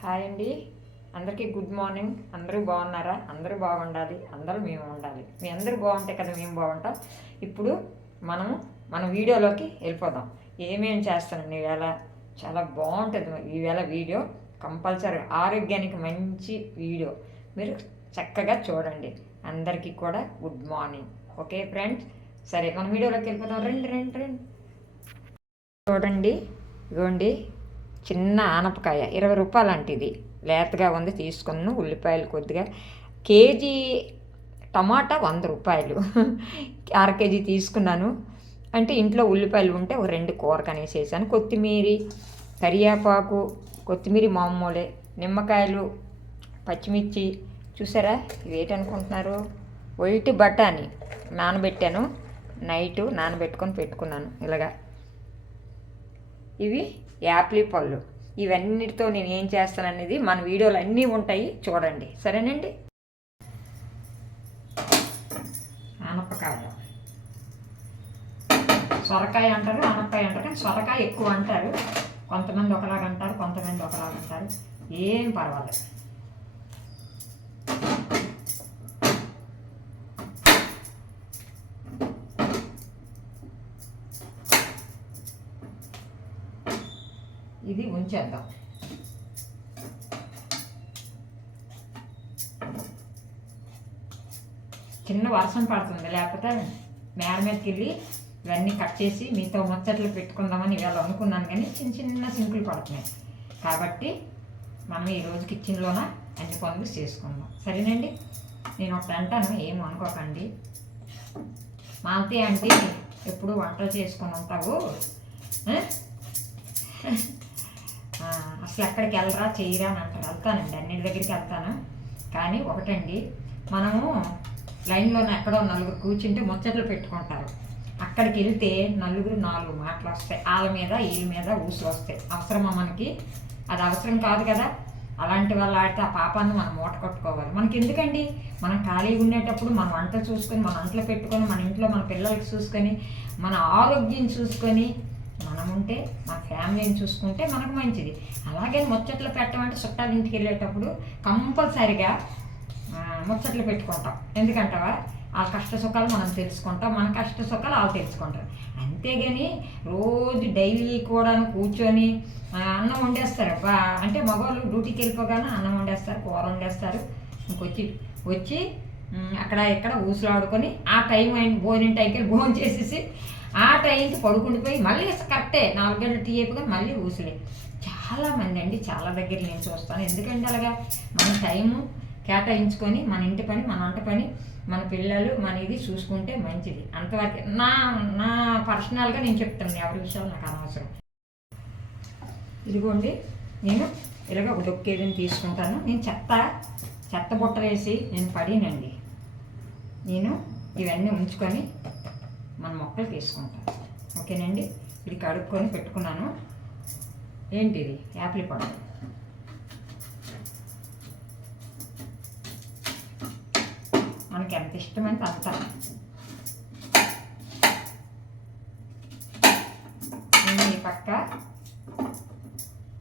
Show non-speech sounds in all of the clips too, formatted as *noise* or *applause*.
Hi అండి. అందరికీ good morning. అందరూ బాగున్నారా? అందరూ బాగుండాలి. అందరూ మేము ఉండాలి. మీ అందరూ బాగుంటే కదా మేము బాగుంటాం. ఇప్పుడు మనము మన వీడియోలోకి వెళ్ళిపోదాం. ఏమేమి చేస్తానండి ఈవేళ చాలా బాగుంటుంది ఈవేళ వీడియో. కంపల్సరీ ఆరోగ్యానికి మంచి వీడియో. మీరు చక్కగా చూడండి. అందరికీ కూడా గుడ్ మార్నింగ్. Okay friends? సరే మన వీడియోలోకి వెళ్ళిపోదాం. రండి రండి రండి. చూడండి. ఇగోండి. చిన్న ఆనపకాయ ఇరవై రూపాయలు అంటే ఇది లేతగా ఉంది తీసుకున్నాను. ఉల్లిపాయలు కొద్దిగా. కేజీ టమాటా వంద రూపాయలు. *laughs* అర కేజీ తీసుకున్నాను. అంటే ఇంట్లో ఉల్లిపాయలు ఉంటే ఒక రెండు కూర కనేసేసాను కొత్తిమీర కరియాపాకు కొత్తిమీర మామూలే నిమ్మకాయలు పచ్చిమిర్చి. చూసారా? ఇవి ఏంటనుకుంటున్నారు వైట్ బఠానీ నానబెట్టాను. నైట్ నానబెట్టుకొని పెట్టుకున్నాను. ఇలాగా. ఇవి యాప్లీ పళ్ళు. ఇవన్నిటితో నేను ఏం చేస్తాననేది మన వీడియోలు అన్నీ ఉంటాయి. చూడండి. సరేనండి? అనపకాయ సొరకాయ అంటారు అనపకాయ అంటారు కానీ సొరకాయ ఎక్కువ అంటారు. కొంతమంది ఒకలాగా అంటారు కొంతమంది ఒకలాగా అంటారు. ఏం పర్వాలేదు. ఇది ఉంచేద్దాం. చిన్న వర్షం పడుతుంది లేకపోతే మేడ మీదకి వెళ్ళి ఇవన్నీ కట్ చేసి మీతో ముచ్చట్లు పెట్టుకుందామని ఇవాళ అనుకున్నాను కానీ చిన్న చిన్న సింకులు పడుతున్నాయి. కాబట్టి మనం ఈరోజు కిచెన్లోన అన్ని పనులు చేసుకుందాం. సరేనండి? నేను ఒకటి అంటాను ఏం అనుకోకండి. మాలతి అంటే ఎప్పుడు వంటలు చేసుకుని ఉంటావు? అసలు ఎక్కడికి వెళ్ళరా? చేయరా అని అంటారు వెళ్తానండి అన్నింటి దగ్గరికి వెళ్తాను. కానీ ఒకటండి మనము లైన్లోనే ఎక్కడో నలుగురు కూర్చుంటే ముచ్చట్లు పెట్టుకుంటారు. అక్కడికి వెళ్తే నలుగురు నాలుగు మాటలు వస్తాయి. వాళ్ళ మీద వీళ్ళ మీద ఊసులు వస్తాయి. అవసరమా మనకి? అది అవసరం కాదు కదా. అలాంటి వాళ్ళు ఆడితే ఆ పాపాన్ని మనం మూట కట్టుకోవాలి. మనకి ఎందుకండి? మనం ఖాళీగా ఉండేటప్పుడు మన వంట చూసుకొని మన వంటలు పెట్టుకొని మన ఇంట్లో మన పిల్లలకి చూసుకొని మన ఆరోగ్యం చూసుకొని మనం ఉంటే మన ఫ్యామిలీని చూసుకుంటే మనకు మంచిది. అలాగే ముచ్చట్లు పెట్టమంటే చుట్టాలు ఇంటికి వెళ్ళేటప్పుడు కంపల్సరిగా ముచ్చట్లు పెట్టుకుంటాం. ఎందుకంటావా? వాళ్ళ కష్ట సుఖాలు మనం తెలుసుకుంటాం. మన కష్ట సుఖాలు వాళ్ళు తెలుసుకుంటారు. అంతేగాని రోజు డైలీ కూడా కూర్చొని అన్నం వండేస్తారు. అంటే మగవాళ్ళు డ్యూటీకి వెళ్ళిపోగానే అన్నం వండేస్తారు కూర వండేస్తారు. ఇంకొచ్చి వచ్చి అక్కడ ఇక్కడ ఊసులాడుకొని ఆ టైం అయిన భోజనం టైంకి భోజనం చేసేసి ఆ టైంకి పడుకుండిపోయి మళ్ళీ కరెక్టే నాలుగు గంటల టీ అయిపోయి మళ్ళీ ఊసులే. చాలా మంది అండి చాలా దగ్గర నేను చూస్తాను. ఎందుకంటే అలాగా మన టైము కేటాయించుకొని మన ఇంటి పని మన వంట పని మన పిల్లలు మన ఇది చూసుకుంటే మంచిది. అంతవరకు నా నా పర్సనల్గా నేను చెప్తాను ఎవరి విషయాలు నాకు అనవసరం. ఇదిగోండి నేను ఇలాగ ఒక డొక్కేదని తీసుకుంటాను. నేను చెత్త చెత్త బుట్ట వేసి నేను పడినండి. నేను ఇవన్నీ ఉంచుకొని మన మొక్కలు తీసుకుంటాను ఓకేనండి? ఇది కడుక్కొని పెట్టుకున్నాను. ఏంటిది? యాపిల్ పండు మనకి ఎంత ఇష్టమైతే అంత. నేను ఈ పక్క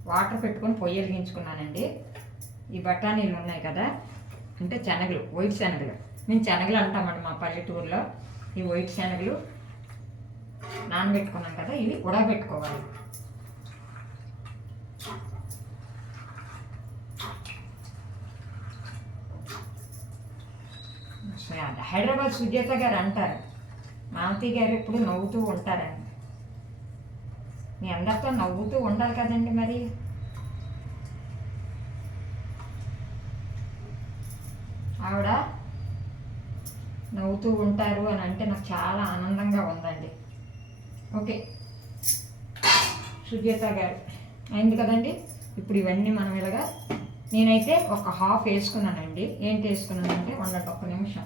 వాటర్ పెట్టుకొని పొయ్యి వెలిగించుకున్నానండి. ఈ బఠానీలు ఉన్నాయి కదా? అంటే శనగలు వైట్ శనగలు. మేము శనగలు అంటామండి మా పల్లెటూరులో. ఈ వైట్ శనగలు నానబెట్టుకున్నాం కదా ఇవి ఉడకబెట్టుకోవాలి. హైదరాబాద్ సుజాత గారు అంటారు మాలతి గారు ఎప్పుడు నవ్వుతూ ఉంటారండి మీ అందరితో నవ్వుతూ ఉండాలి కదండి మరి. ఆవిడ నవ్వుతూ ఉంటారు అని అంటే నాకు చాలా ఆనందంగా ఉందండి. ఓకే. సుజేత గారు అయింది కదండి? ఇప్పుడు ఇవన్నీ మనం ఇలాగా నేనైతే ఒక హాఫ్ వేసుకున్నానండి. ఏంటి వేసుకున్నానంటే వండట ఒక్క నిమిషం.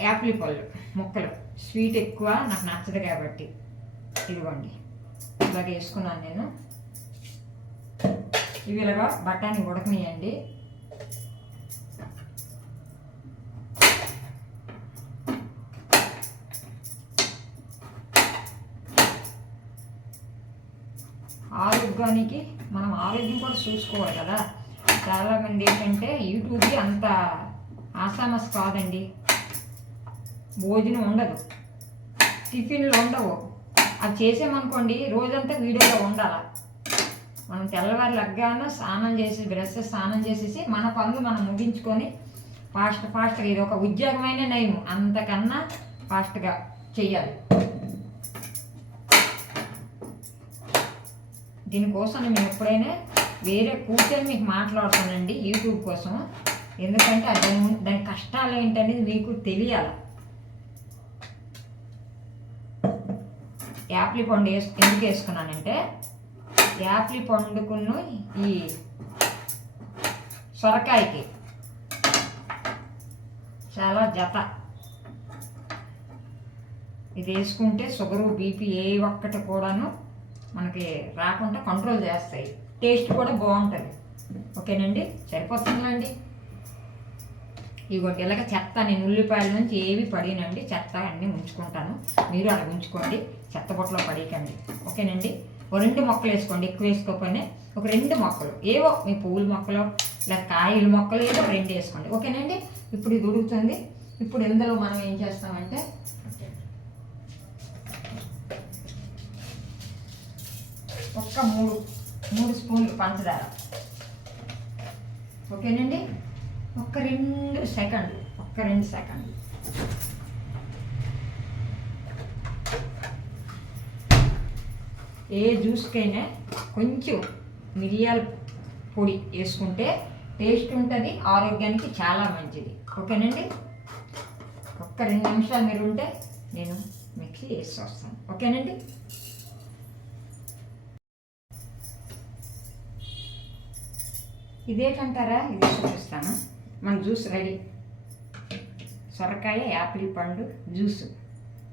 యాపిల్ పళ్ళు ముక్కలు. స్వీట్ ఎక్కువ నాకు నచ్చదు కాబట్టి ఇదిగోండి. ఇలాగ వేసుకున్నాను నేను. ఇవి ఇలాగా బఠానీ ఉడకనియండి. ఆరోగ్యానికి మనం ఆరోగ్యం కూడా చూసుకోవాలి కదా. చాలామంది ఏంటంటే యూట్యూబ్కి అంత ఆసామస్ కాదండి. భోజనం ఉండదు. టిఫిన్లు ఉండవు. అది చేసామనుకోండి రోజంతా వీడియోలో ఉండాలి. మనం తెల్లవారు లగ్గాన స్నానం చేసి బ్రష్ స్నానం చేసేసి మన పనులు మనం ముగించుకొని ఫాస్ట్ ఫాస్ట్గా ఇది ఒక ఉద్యోగమైన నయం అంతకన్నా ఫాస్ట్గా చెయ్యాలి. దీనికోసం నేను ఎప్పుడైనా వేరే కూర్చొని మీకు మాట్లాడుతానండి యూట్యూబ్ కోసం. ఎందుకంటే అది దాని దాని కష్టాలు ఏంటనేది మీకు తెలియాలి. యాప్లీ పండు వేసు ఎందుకు వేసుకున్నానంటే యాప్లీ పండుకును ఈ సొరకాయకి. చాలా జత. ఇది వేసుకుంటే షుగరు బీపీ ఏ ఒక్కటి కూడాను మనకి రాకుండా కంట్రోల్ చేస్తాయి. టేస్ట్ కూడా బాగుంటుంది. ఓకేనండి? సరిపోతుందండి? ఇగోటి ఇలాగ చెత్త నేను ఉల్లిపాయల నుంచి ఏవి పడినండి చెత్త అన్నీ ఉంచుకుంటాను మీరు అలా ఉంచుకోండి చెత్త పొట్టలో పడేయకండి. ఓకేనండి? ఒక రెండు మొక్కలు వేసుకోండి ఎక్కువ వేసుకోకపోయినా ఒక రెండు మొక్కలు. ఏవో మీ పువ్వుల మొక్కలు లేదా కాయల మొక్కలు ఏదో ఒక రెండు వేసుకోండి. ఓకేనండి? ఇప్పుడు ఇది ఉడుకుతుంది. ఇప్పుడు ఇందులో మనం ఏం చేస్తామంటే ఒక్క మూడు మూడు స్పూన్లు పంచదార. ఓకేనండి? ఒక్క రెండు సెకండ్ ఒక్క రెండు సెకండ్ ఏ జ్యూస్కైనా కొంచెం మిరియాల పొడి వేసుకుంటే టేస్ట్ ఉంటుంది ఆరోగ్యానికి చాలా మంచిది. ఓకేనండి? ఒక్క రెండు నిమిషాలు మీరు ఉంటే నేను మిక్సీ వేసి వస్తాను. ఓకేనండి? ఇదేటంటారా? ఇది చూపిస్తాను. మన జ్యూస్ రెడీ. సొరకాయ యాపిల్ పండు జ్యూస్.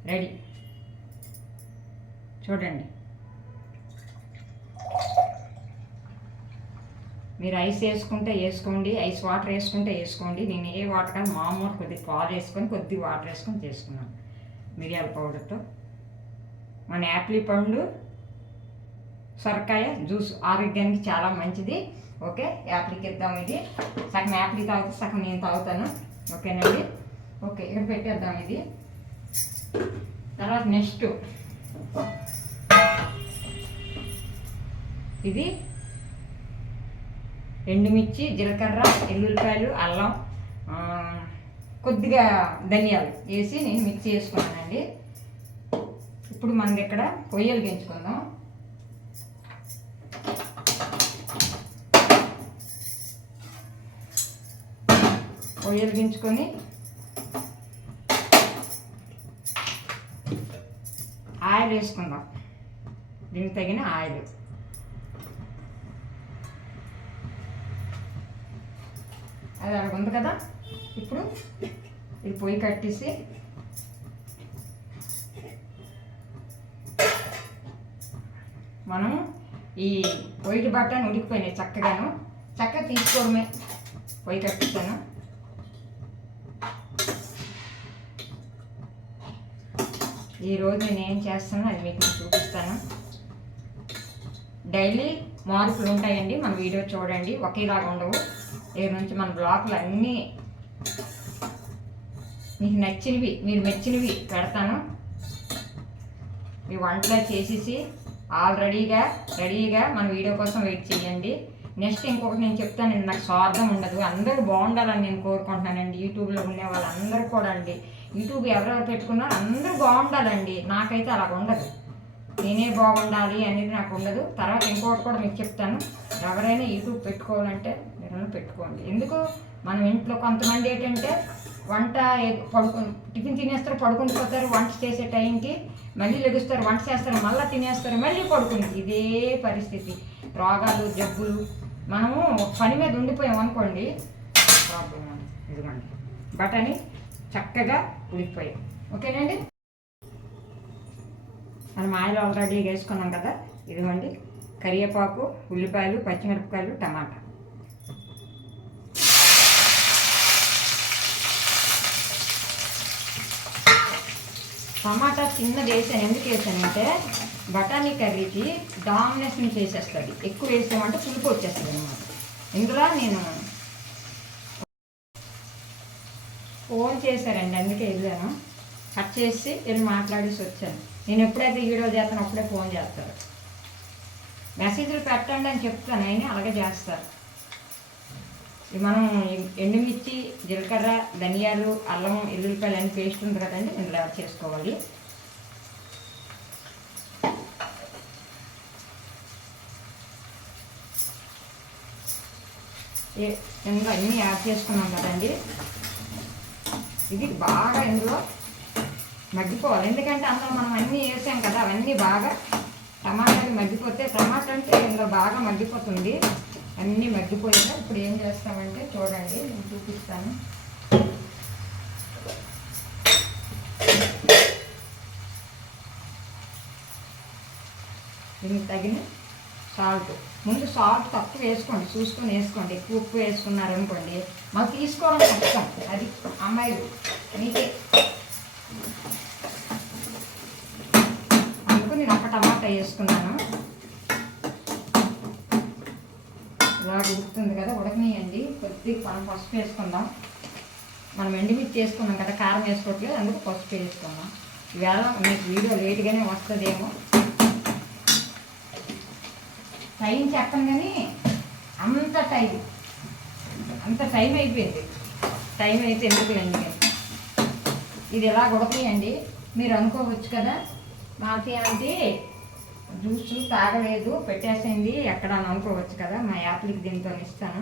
రెడీ. చూడండి. మీరు ఐస్ వేసుకుంటే వేసుకోండి ఐస్ వాటర్ వేసుకుంటే వేసుకోండి. నేను ఏ వాటర్ కానీ మామూలు కొద్దిగా పాలు వేసుకొని కొద్ది వాటర్ వేసుకొని చేసుకున్నాను మిరియాల పౌడర్తో. మన యాపిల్ పండు సొరకాయ జ్యూస్ ఆరోగ్యానికి చాలా మంచిది. ఓకే? యాపిల్కి ఇద్దాం ఇది. సగం యాపిల్ తాగుతా సగం నేను తాగుతాను. ఓకేనండి? ఓకే ఇక్కడ పెట్టేద్దాం ఇది. తర్వాత నెక్స్ట్. ఇది ఎండుమిర్చి జీలకర్ర ఎల్లుల్లిపాయలు అల్లం కొద్దిగా ధనియాలు వేసి నేను మిక్సీ చేసుకున్నానండి. ఇప్పుడు మనది ఇక్కడ పొయ్యలు పెంచుకుందాం పొయ్యి వెలిగించుకొని ఆయిల్ వేసుకుందాం. దీనికి తగిన ఆయిల్. అది అలా ఉంది కదా? ఇప్పుడు ఇది పొయ్యి కట్టేసి మనం ఈ పొయ్యి బట్టను ఉడికిపోయినాయి చక్కగాను. చక్కగా తీసుకోవడమే. పొయ్యి కట్టిస్తాను ఈరోజు నేను ఏం చేస్తానో అది మీకు నేను చూపిస్తాను. డైలీ మార్పులు ఉంటాయండి మన వీడియో చూడండి ఒకేలాగా ఉండవు. ఏ నుంచి మన బ్లాగులు అన్నీ మీకు నచ్చినవి మీరు మెచ్చినవి పెడతాను. మీ వంటలో చేసేసి ఆల్రెడీగా రెడీగా మన వీడియో కోసం వెయిట్ చేయండి. నెక్స్ట్ ఇంకొకటి నేను చెప్తాను నాకు స్వార్థం ఉండదు. అందరూ బాగుండాలని నేను కోరుకుంటున్నానండి. యూట్యూబ్లో ఉండే వాళ్ళందరూ కూడా అండి. యూట్యూబ్ ఎవరెవరు పెట్టుకున్నారో అందరూ బాగుండాలండి. నాకైతే అలా ఉండదు. నేనే బాగుండాలి అనేది నాకు ఉండదు. తర్వాత ఇంకోటి కూడా మీకు చెప్తాను. ఎవరైనా యూట్యూబ్ పెట్టుకోవాలంటే మీరు పెట్టుకోండి. ఎందుకు? మనం ఇంట్లో కొంతమంది ఏంటంటే వంట పడుకుని పడుకు టిఫిన్ తినేస్తారు పడుకుని పోతారు వంట చేసే టైంకి మళ్ళీ లెగుస్తారు వంట చేస్తారు మళ్ళీ తినేస్తారు మళ్ళీ పడుకుని ఇదే పరిస్థితి. రోగాలు జబ్బులు. మనము పని మీద ఉండిపోయాం అనుకోండి ప్రాబ్లం ఇదిగోండి. బటని చక్కగా ఉడికిపోయాయి. ఓకేనండి మనం ఆయిల్ ఆల్రెడీ వేసుకున్నాం కదా? ఇదిగోండి. కరివేపాకు ఉల్లిపాయలు పచ్చిమిరపకాయలు టమాటా. టమాటా చిన్నది వేసాను. ఎందుకు వేసానంటే బఠానీ కర్రీకి డామినేషన్ చేసేస్తుంది. ఎక్కువ వేసామంటే పులుపు వచ్చేస్తుంది అనమాట ఇందులో నేను ఫోన్ చేశారండి అందుకే వెళ్ళాను. కట్ చేసి వెళ్ళి మాట్లాడేసి వచ్చాను. నేను ఎప్పుడైతే వీడియో చేస్తాను అప్పుడే ఫోన్ చేస్తారు. మెసేజ్లు పెట్టండి అని చెప్తాను అయినా అలాగే చేస్తారు. మనం ఎండుమిర్చి జీలకర్ర ధనియాలు అల్లం ఎల్లుల్లిపాయలు అన్ని పేస్ట్ ఉంది కదండి ఇందులో యాడ్ చేసుకోవాలి. ఏ- ఇందులో అన్నీ యాడ్ చేసుకున్నాం కదండి. ఇది బాగా ఇందులో మగ్గిపోవాలి. ఎందుకంటే అందులో మనం అన్నీ వేసాం కదా అవన్నీ బాగా టమాటాలు మగ్గిపోతే టమాటా అంటే ఇందులో బాగా మగ్గిపోతుంది. అన్నీ మగ్గిపోయాక ఇప్పుడు ఏం చేస్తామంటే చూడండి నేను చూపిస్తాను. దీనికి తగిన సాల్ట్. ముందు సాల్ట్ తక్కువ వేసుకోండి చూసుకొని వేసుకోండి. ఎక్కువ ఉప్పు వేసుకున్నారనుకోండి మాకు తీసుకోవడం కష్టం. అది అమ్మాయిలు. మీకే. అందుకు నేను ఒక టమాటా వేసుకున్నాను. ఇలా ఉడుకుతుంది కదా ఉడకనియండి. కొద్దిగా మనం పసుపు వేసుకుందాం. మనం ఎండుమిర్చి వేసుకున్నాం కదా కారం వేసుకోవట్లేదు అందుకు పసుపు వేసుకున్నాం. ఈవేళ మీకు వీడియో లేట్గానే వస్తుందేమో. టైం చెప్పను కానీ అంత టైం. అంత టైం అయిపోయింది. టైం అయితే ఎందుకులేండి ఇది ఎలా ఉడకనియండి మీరు అనుకోవచ్చు కదా మాకి అంటే జ్యూస్ తాగలేదు పెట్టేసింది ఎక్కడ అని అనుకోవచ్చు కదా మా యాప్లకి దీంతో ఇస్తాను.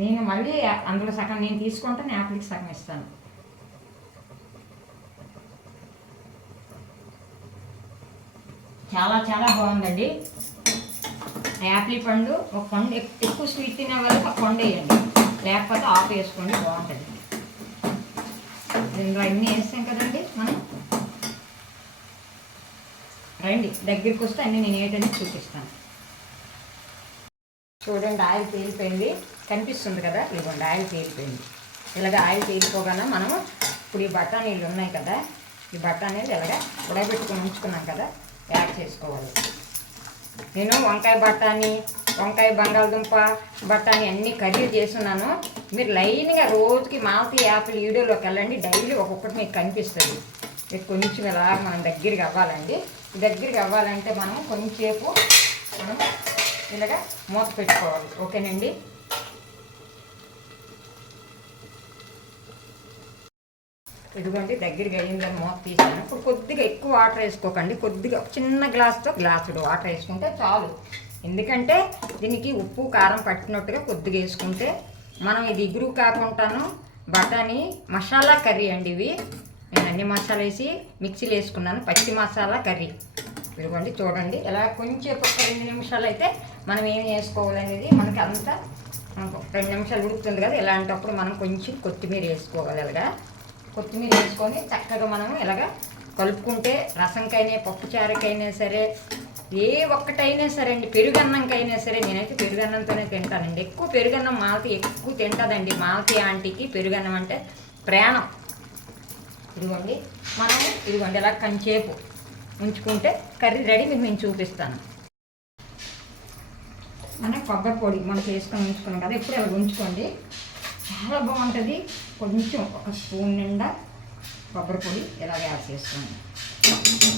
నేను మళ్ళీ అందులో సగం నేను తీసుకుంటాను యాప్లకి సగం ఇస్తాను. చాలా చాలా బాగుందండి. యాపిల్ పండు ఒక పండు ఎక్కువ స్వీట్ తినే వాళ్ళకి ఒక పండు వేయండి. లేకపోతే ఆఫ్ వేసుకోండి బాగుంటుంది. దీనిలో అన్నీ వేస్తాం కదండి మనం. రండి దగ్గరికి వస్తే అన్నీ నేను ఏంటని చూపిస్తాను. చూడండి ఆయిల్ తేలిపోయింది కనిపిస్తుంది కదా? ఇదిగోండి ఆయిల్ తేలిపోయింది ఇలాగ ఆయిల్ తేలిపోగానే మనము ఇప్పుడు ఈ బఠానీలు ఉన్నాయి కదా? ఈ బఠానీలు ఇలాగ ఉడకబెట్టుకొని ఉంచుకున్నాం కదా? యాడ్ చేసుకోవాలి. నేను వంకాయ బఠానీ వంకాయ బంగాళదుంప బఠానీ అన్నీ కర్రీ చేస్తున్నాను. మీరు లైన్గా రోజుకి మాల్తీ యాపిల్ వీడియోలోకి వెళ్ళండి. డైలీ ఒక్కొక్కటి మీకు కనిపిస్తుంది. మీరు కొంచెం ఇలా మనం దగ్గరికి అవ్వాలండి. దగ్గరికి అవ్వాలంటే మనం కొంచెంసేపు మనం ఇలాగా మూత పెట్టుకోవాలి. ఓకేనండి? ఇదిగోండి దగ్గరికి అయ్యిందని మోత తీసాను ఇప్పుడు కొద్దిగా ఎక్కువ వాటర్ వేసుకోకండి. కొద్దిగా ఒక చిన్న గ్లాస్తో గ్లాసుడు వాటర్ వేసుకుంటే చాలు. ఎందుకంటే దీనికి ఉప్పు కారం పట్టినట్టుగా కొద్దిగా వేసుకుంటే మనం ఇది ఇగురు కాకుండాను బఠానీ మసాలా కర్రీ అండి ఇవి. నేను అన్ని మసాలా వేసి మిక్సీలో వేసుకున్నాను. పచ్చి మసాలా కర్రీ. ఇదిగోండి చూడండి. ఇలా కొంచెం ఒక రెండు నిమిషాలు అయితే మనం ఏం వేసుకోవాలనేది మనకి అంతా రెండు నిమిషాలు ఉడుకుతుంది కదా. ఇలాంటప్పుడు మనం కొంచెం కొత్తిమీర వేసుకోవాలి కొత్తిమీర వేసుకొని చక్కగా మనం ఇలాగ కలుపుకుంటే రసంకైనా పప్పుచారకైనా సరే ఏ ఒక్కటైనా సరే అండి పెరుగన్నంకైనా సరే నేనైతే పెరుగన్నంతోనే తింటానండి. ఎక్కువ పెరుగన్నం మాలతి ఎక్కువ తింటుందండి. మాలతి ఆంటీకి పెరుగన్నం అంటే ప్రాణం. ఇదిగోండి మనం ఇదిగోండి ఇలా కంచేపు ఉంచుకుంటే కర్రీ రెడీ మీకు నేను చూపిస్తాను. మన కొబ్బరి పొడి మనం చేసుకొని ఉంచుకున్నాం కదా ఎప్పుడు ఇలా ఉంచుకోండి. చాలా బాగుంటుంది. కొంచెం ఒక స్పూన్ నిండా కొబ్బరి పొడి ఇలా యాడ్ చేసుకోండి.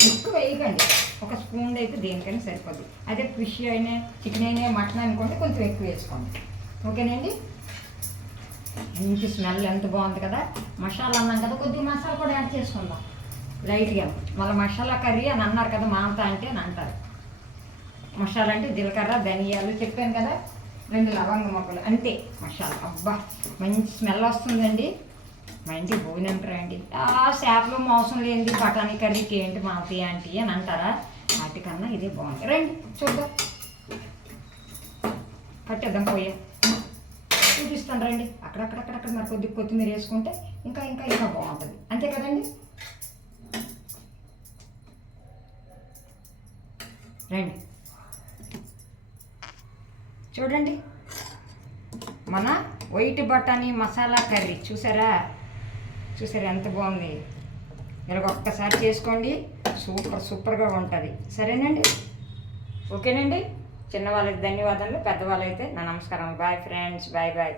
ఎక్కువ వేయకండి. ఒక స్పూన్ అయితే దేనికైనా సరిపోద్ది. అదే ఫిష్ అయినా చికెన్ అయినా మటన్ అనుకోండి కొంచెం ఎక్కువ వేసుకోండి. ఓకేనండి? మంచి స్మెల్ ఎంత బాగుంది కదా. మసాలా అన్నాం కదా కొద్దిగా మసాలా కూడా యాడ్ చేసుకుందాం. లైట్గా. మళ్ళీ మసాలా కర్రీ అని అన్నారు కదా మాంతా అంటే అని అంటారు. మసాలా అంటే జీలకర్ర ధనియాలు చెప్పాను కదా. రెండు లవంగ మొక్కలు అంతే. మసాలా. అబ్బా మంచి స్మెల్ వస్తుందండి. మా ఇంటి భోజనం రండి. ఆ చేపలు మోసం లేనిది బఠానీ కర్రీకి ఏంటి మాఫీ ఆంటీ అని అంటారా? వాటికన్నా ఇదే బాగుంది. రండి చూద్దాం. పట్టేద్దాం పోయే. చూపిస్తాను రండి. అక్కడక్కడక్కడక్కడ మరి కొద్ది కొత్తిమీర వేసుకుంటే ఇంకా ఇంకా ఇంకా బాగుంటుంది. అంతే కదండి? రండి. చూడండి. మన వైట్ బటానీ మసాలా కర్రీ. చూసారా? చూసారా ఎంత బాగుంది? మీరు ఒక్కసారి చేసుకోండి. సూపర్ సూపర్గా ఉంటుంది. సరేనండి? ఓకేనండి? చిన్నవాళ్ళకి ధన్యవాదాలు పెద్దవాళ్ళైతే నా నమస్కారం. Bye friends. Bye bye.